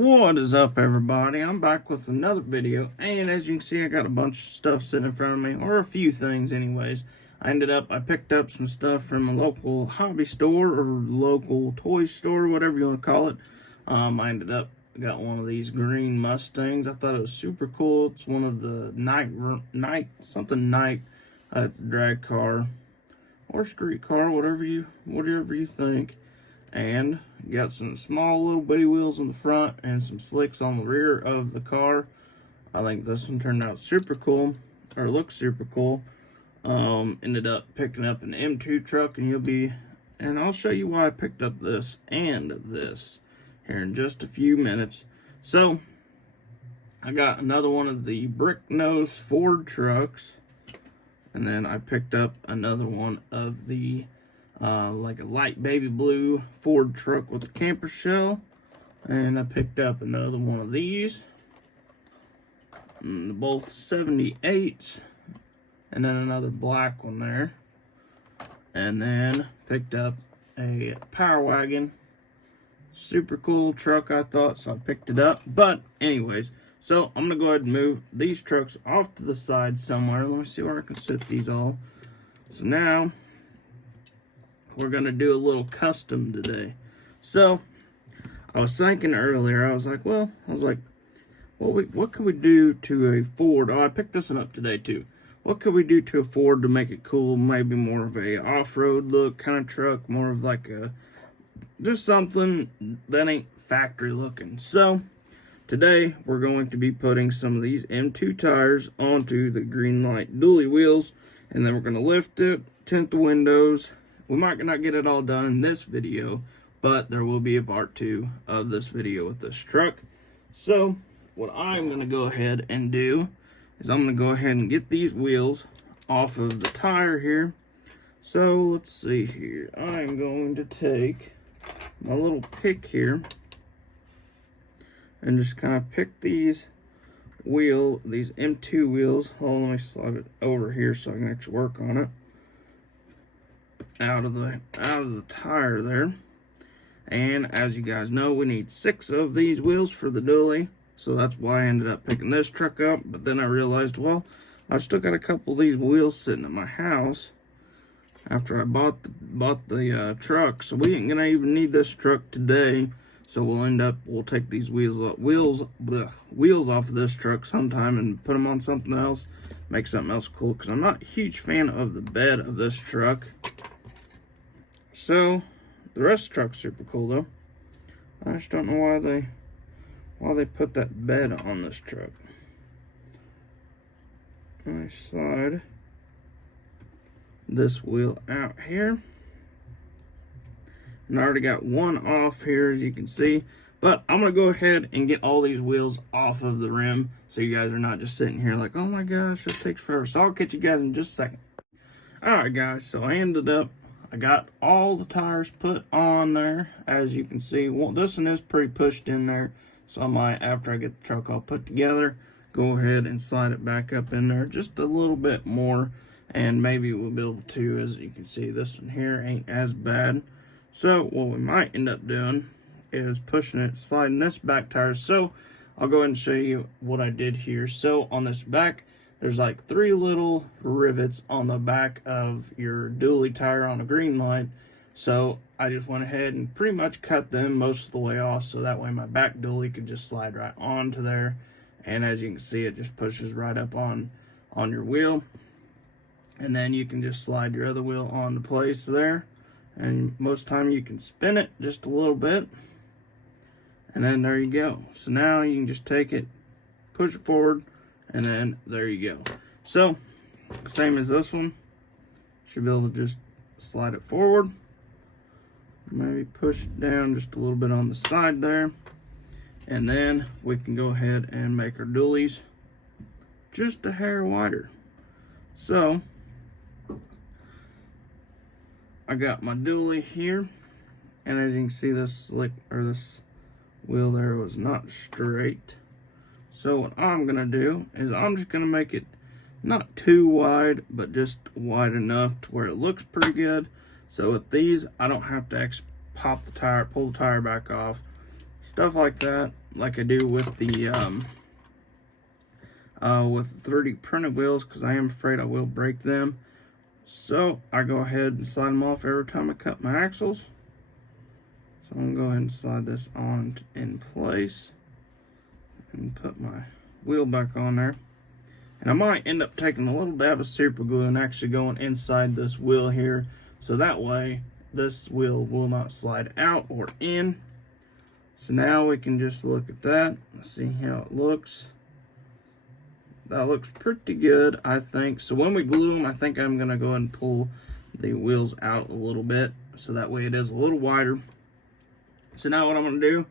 What is up, everybody? I'm back with another video, and as you can see, I got a bunch of stuff sitting in front of me, or a few things anyways. I picked up some stuff from a local hobby store, or local toy store, whatever you want to call it. Got one of these green Mustangs. I thought it was super cool. It's one of the night drag car, or street car, whatever you think. And got some small little bitty wheels in the front and some slicks on the rear of the car. I think this one turned out super cool, or looks super cool. Ended up picking up an M2 truck, and I'll show you why I picked up this and this here in just a few minutes. So I got another one of the brick nose Ford trucks, and then I picked up another one of the like a light baby blue Ford truck with a camper shell, and I picked up another one of these, both 78s, and then another black one there, and then picked up a Power Wagon. Super cool truck, I thought, so I picked it up. But anyways, so I'm gonna go ahead and move these trucks off to the side somewhere. Let me see where I can sit these all. So now we're gonna do a little custom today. So I was thinking earlier, I was like, what could we do to a Ford? Oh, I picked this one up today too. What could we do to a Ford to make it cool? Maybe more of a off-road look kind of truck, more of like just something that ain't factory looking. So today we're going to be putting some of these M2 tires onto the Greenlight dually wheels, and then we're gonna lift it, tint the windows. We might not get it all done in this video, but there will be a part 2 of this video with this truck. So what I'm going to go ahead and do is I'm going to go ahead and get these wheels off of the tire here. So let's see here. I'm going to take my little pick here and just kind of pick these M2 wheels. Hold on, let me slide it over here so I can actually work on it. Out of the tire there. And as you guys know, we need 6 of these wheels for the dually, so that's why I ended up picking this truck up. But then I realized, well, I've still got a couple of these wheels sitting at my house after I bought the truck, so we ain't gonna even need this truck today. So we'll take these wheels off of this truck sometime and put them on something else, make something else cool, because I'm not a huge fan of the bed of this truck. So the rest of the truck's super cool though. I just don't know why they put that bed on this truck. I slide this wheel out here, and I already got one off here, as you can see. But I'm gonna go ahead and get all these wheels off of the rim, so you guys are not just sitting here like, oh my gosh, this takes forever. So I'll catch you guys in just a second. Alright guys, so I got all the tires put on there, as you can see. Well, this one is pretty pushed in there, so I might, after I get the truck all put together, go ahead and slide it back up in there just a little bit more, and maybe we'll be able to, as you can see, this one here ain't as bad. So what we might end up doing is sliding this back tire. So I'll go ahead and show you what I did here. So on this back, there's like 3 little rivets on the back of your dually tire on a Greenlight. So I just went ahead and pretty much cut them most of the way off, so that way my back dually could just slide right onto there. And as you can see, it just pushes right up on your wheel. And then you can just slide your other wheel onto place there. And most of the time you can spin it just a little bit. And then there you go. So now you can just take it, push it forward, and then there you go. So same as this one, should be able to just slide it forward, maybe push it down just a little bit on the side there, and then we can go ahead and make our dualies just a hair wider. So I got my dually here, and as you can see, this wheel there was not straight. So what I'm gonna do is I'm just gonna make it not too wide, but just wide enough to where it looks pretty good. So with these, I don't have to pull the tire back off. stuff like that, like I do with the 3D printed wheels, because I am afraid I will break them. So I go ahead and slide them off every time I cut my axles. So I'm going to go ahead and slide this on in place and put my wheel back on there. And I might end up taking a little dab of super glue and actually going inside this wheel here, so that way this wheel will not slide out or in. So now we can just look at that, see how it looks. That looks pretty good, I think. So when we glue them, I think I'm gonna go ahead and pull the wheels out a little bit, so that way it is a little wider. So now what I'm gonna do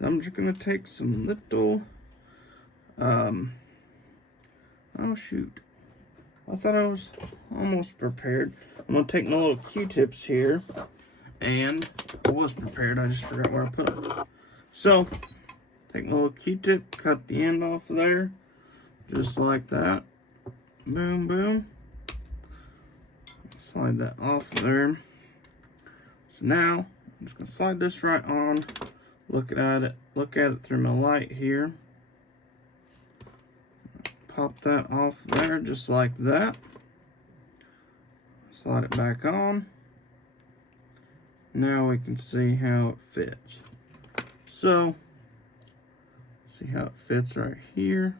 is I'm just gonna take some little, oh shoot, I thought I was almost prepared. I'm gonna take my little Q-tips here, and I was prepared, I just forgot where I put them. So, take my little Q-tip, cut the end off of there, just like that. Boom, boom. Slide that off of there. So now, I'm just gonna slide this right on, look at it through my light here. Pop that off there just like that. Slide it back on. Now we can see how it fits. So, see how it fits right here.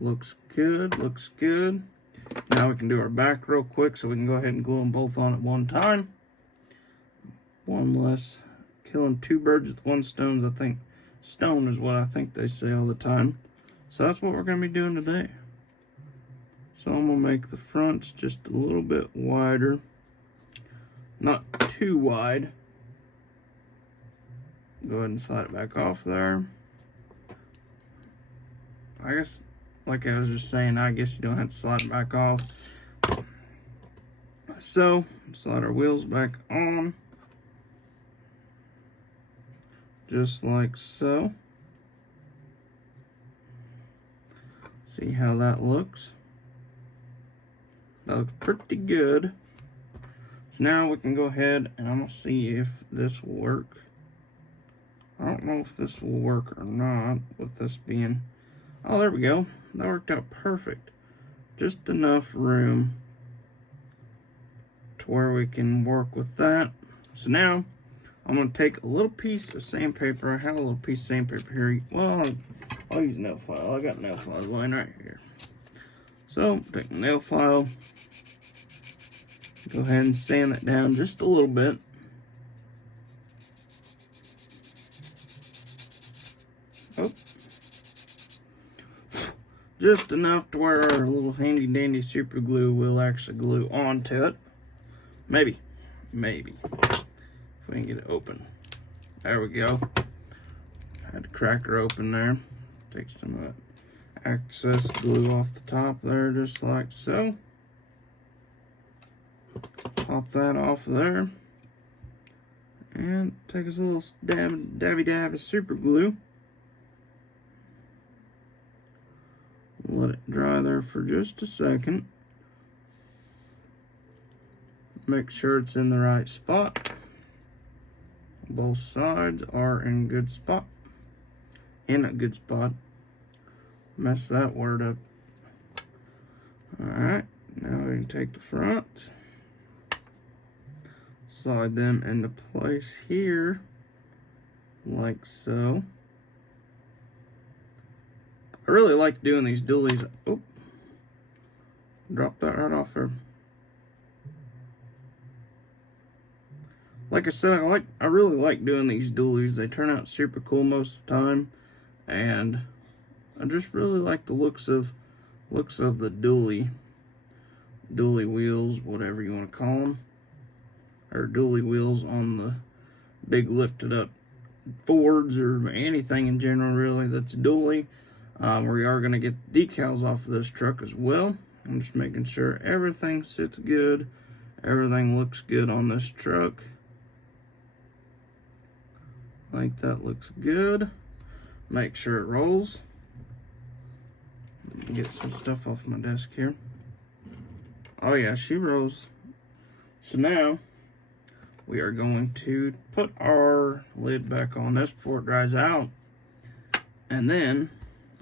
Looks good, looks good. Now we can do our back real quick, so we can go ahead and glue them both on at one time. One less, killing two birds with one stone. I think stone is what I think they say all the time. So that's what we're going to be doing today. So I'm going to make the fronts just a little bit wider. Not too wide. Go ahead and slide it back off there. I guess, like I was just saying, I guess you don't have to slide it back off. So, slide our wheels back on. Just like so. See how that looks. That looks pretty good. So now we can go ahead and I'm going to see if this will work. I don't know if this will work or not with this being... Oh, there we go. That worked out perfect. Just enough room to where we can work with that. So now I'm going to take a little piece of sandpaper. I have a little piece of sandpaper here. Well, I'll use nail file. I got nail files lying right here. So, take the nail file. Go ahead and sand it down just a little bit. Oh. Just enough to where our little handy dandy super glue will actually glue onto it. Maybe. If we can get it open. There we go. Had to crack her open there. Take some of that excess glue off the top there, just like so. Pop that off there. And take us a little dabby dab of super glue. Let it dry there for just a second. Make sure it's in the right spot. Both sides are in good spot. In a good spot. Mess that word up. Alright, now we can take the front. Slide them into place here. Like so. I really like doing these dualies. Oh, drop that right off there. Like I said, I really like doing these dualies. They turn out super cool most of the time, and I just really like the looks of the dually wheels, whatever you want to call them, or dually wheels on the big lifted up Fords or anything in general really that's dually. We are going to get decals off of this truck as well. I'm just making sure everything sits good, everything looks good on this truck. I think that looks good. Make sure it rolls. Let me get some stuff off my desk here. Oh yeah, she rolls. So now, we are going to put our lid back on this before it dries out. And then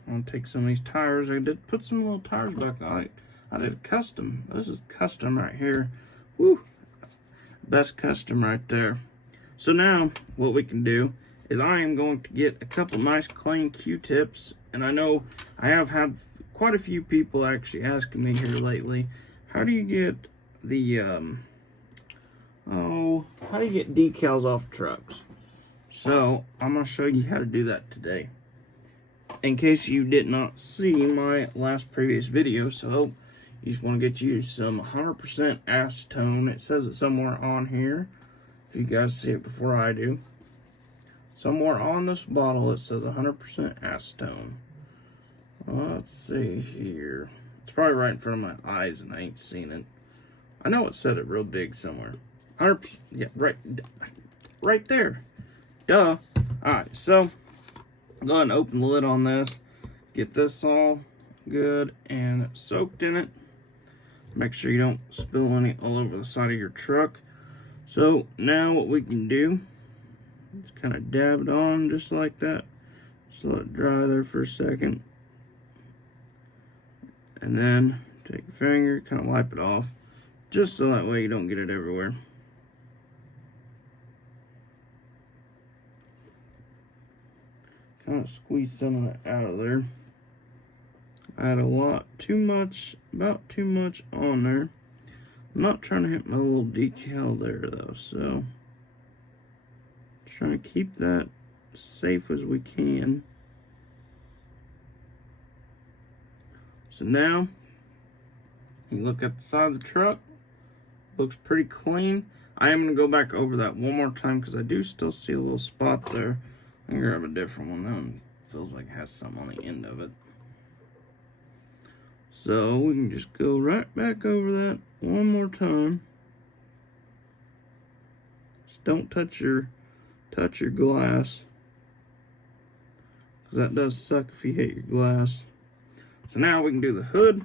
I'm going to take some of these tires. I did put some little tires back on. I did a custom. This is custom right here. Woo! Best custom right there. So now what we can do is I am going to get a couple nice clean Q-tips. And I know I have had quite a few people actually asking me here lately, how do you get the, how do you get decals off trucks? So I'm going to show you how to do that today. In case you did not see my last previous video, so you just want to get you some 100% acetone. It says it somewhere on here, if you guys see it before I do. Somewhere on this bottle it says 100% acetone. Let's see here. It's probably right in front of my eyes and I ain't seen it. I know it said it real big somewhere. 100%, yeah, right there. Duh. Alright, so go ahead and open the lid on this. Get this all good and soaked in it. Make sure you don't spill any all over the side of your truck. So now what we can do is kind of dab it on just like that. Just let it dry there for a second. And then take your finger, kind of wipe it off. Just so that way you don't get it everywhere. Kind of squeeze some of that out of there. I had about too much on there. I'm not trying to hit my little decal there though, so trying to keep that safe as we can. So now you look at the side of the truck, looks pretty clean. I am going to go back over that one more time because I do still see a little spot there. I'm going to grab a different one. That one feels like it has something on the end of it. So we can just go right back over that one more time. Just don't touch your glass, because that does suck if you hit your glass. So now we can do the hood.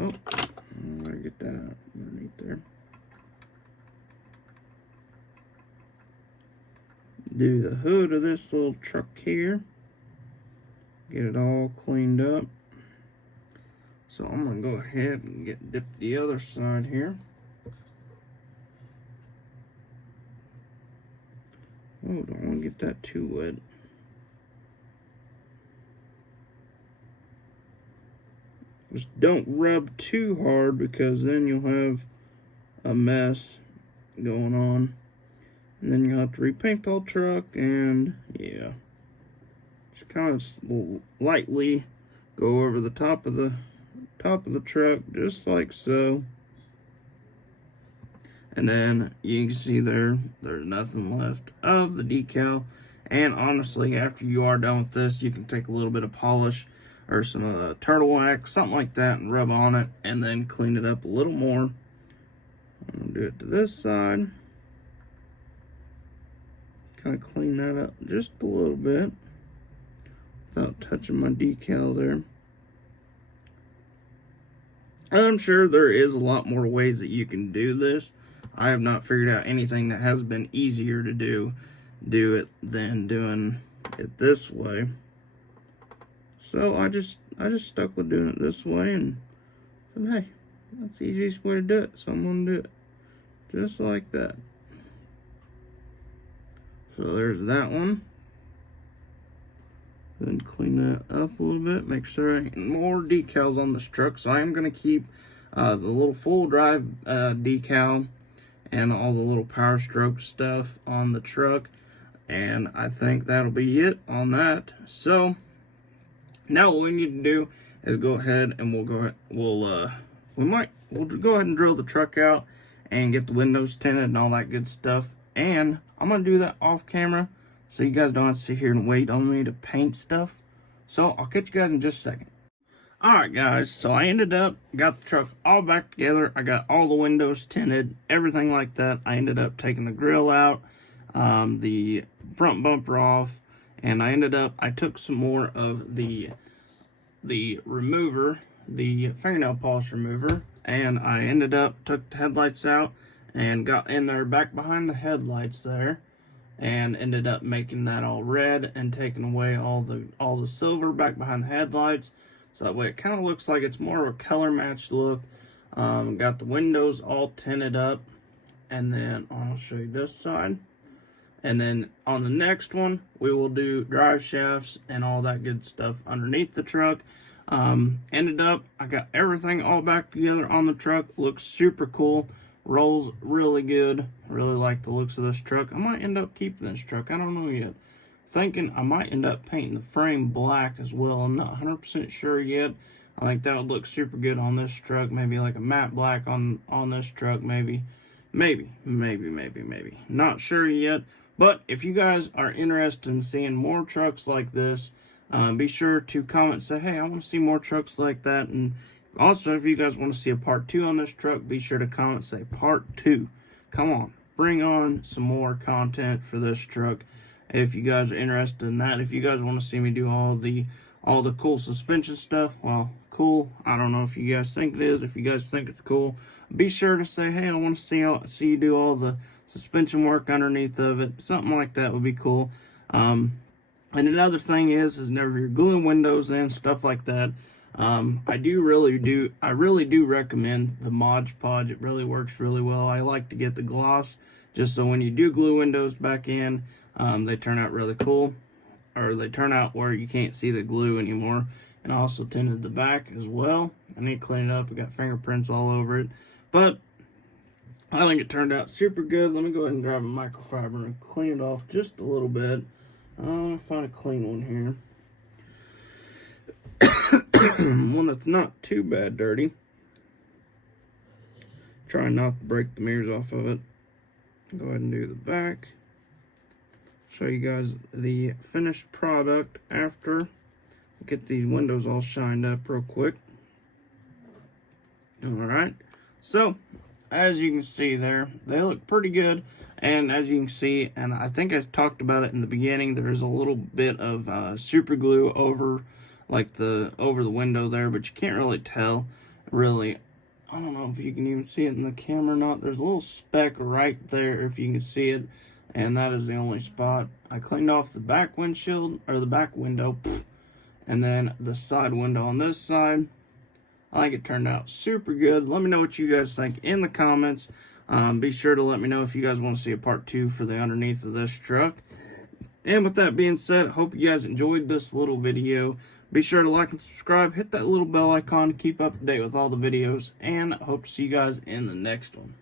Oh, I'm gonna get that out underneath there. Do the hood of this little truck here. Get it all cleaned up. So I'm gonna go ahead and dip the other side here. Oh, don't want to get that too wet. Just don't rub too hard because then you'll have a mess going on. And then you'll have to repaint the whole truck and yeah. Just kind of lightly go over the top of the truck just like so. And then you can see there's nothing left of the decal. And honestly, after you are done with this, you can take a little bit of polish or some turtle wax, something like that, and rub on it and then clean it up a little more. I'm gonna do it to this side. Kind of clean that up just a little bit without touching my decal there. I'm sure there is a lot more ways that you can do this. I have not figured out anything that has been easier to do it than doing it this way. So I just stuck with doing it this way and said, hey, that's the easiest way to do it, so I'm gonna do it just like that. So there's that one. Then clean that up a little bit. Make sure there ain't more decals on this truck. So I am going to keep the little full drive decal and all the little Power Stroke stuff on the truck. And I think that'll be it on that. So now what we need to do is go ahead and we'll go ahead and drill the truck out and get the windows tinted and all that good stuff. And I'm going to do that off camera so you guys don't have to sit here and wait on me to paint stuff. So I'll catch you guys in just a second. Alright guys, so I got the truck all back together. I got all the windows tinted, everything like that. I ended up taking the grill out, the front bumper off, and I took some more of the remover, the fingernail polish remover, and I ended up took the headlights out and got in there back behind the headlights there, and ended up making that all red and taking away all the silver back behind the headlights, so that way it kind of looks like it's more of a color matched look. Got the windows all tinted up, and then I'll show you this side. And then on the next one, we will do drive shafts and all that good stuff underneath the truck. Ended up, I got everything all back together on the truck. Looks super cool. Rolls really good. Really like the looks of this truck. I might end up keeping this truck. I don't know yet. Thinking I might end up painting the frame black as well. I'm not 100% sure yet. I think that would look super good on this truck. Maybe like a matte black on this truck. Maybe. Not sure yet. But if you guys are interested in seeing more trucks like this, be sure to comment, say, hey, I want to see more trucks like that. And also, if you guys want to see a part 2 on this truck, be sure to comment, say part 2. Come on, bring on some more content for this truck. If you guys are interested in that, if you guys want to see me do all the cool suspension stuff, well, cool. I don't know if you guys think it is. If you guys think it's cool, be sure to say, hey, I want to see you do all the suspension work underneath of it. Something like that would be cool. And another thing is whenever you're gluing windows in, stuff like that, I really do recommend the Mod Podge. It really works really well. I like to get the gloss just so when you do glue windows back in, they turn out really cool, or they turn out where you can't see the glue anymore. And I also tinted the back as well. I need to clean it up. I got fingerprints all over it, but I think it turned out super good. Let me go ahead and grab a microfiber and clean it off just a little bit. I'll find a clean one here. One that's not too bad dirty. Try not to break the mirrors off of it. Go ahead and do the back. Show you guys the finished product after. Get these windows all shined up real quick. Alright, so as you can see there, they look pretty good. And as you can see, and I think I talked about it in the beginning, there's a little bit of super glue over the window there, but you can't really tell. Really, I don't know if you can even see it in the camera or not. There's a little speck right there if you can see it, and that is the only spot. I cleaned off the back windshield, or the back window, and then the side window on this side. I think it turned out super good. Let me know what you guys think in the comments. Be sure to let me know if you guys want to see a part 2 for the underneath of this truck. And with that being said, I hope you guys enjoyed this little video. Be sure to like and subscribe. Hit that little bell icon to keep up to date with all the videos. And I hope to see you guys in the next one.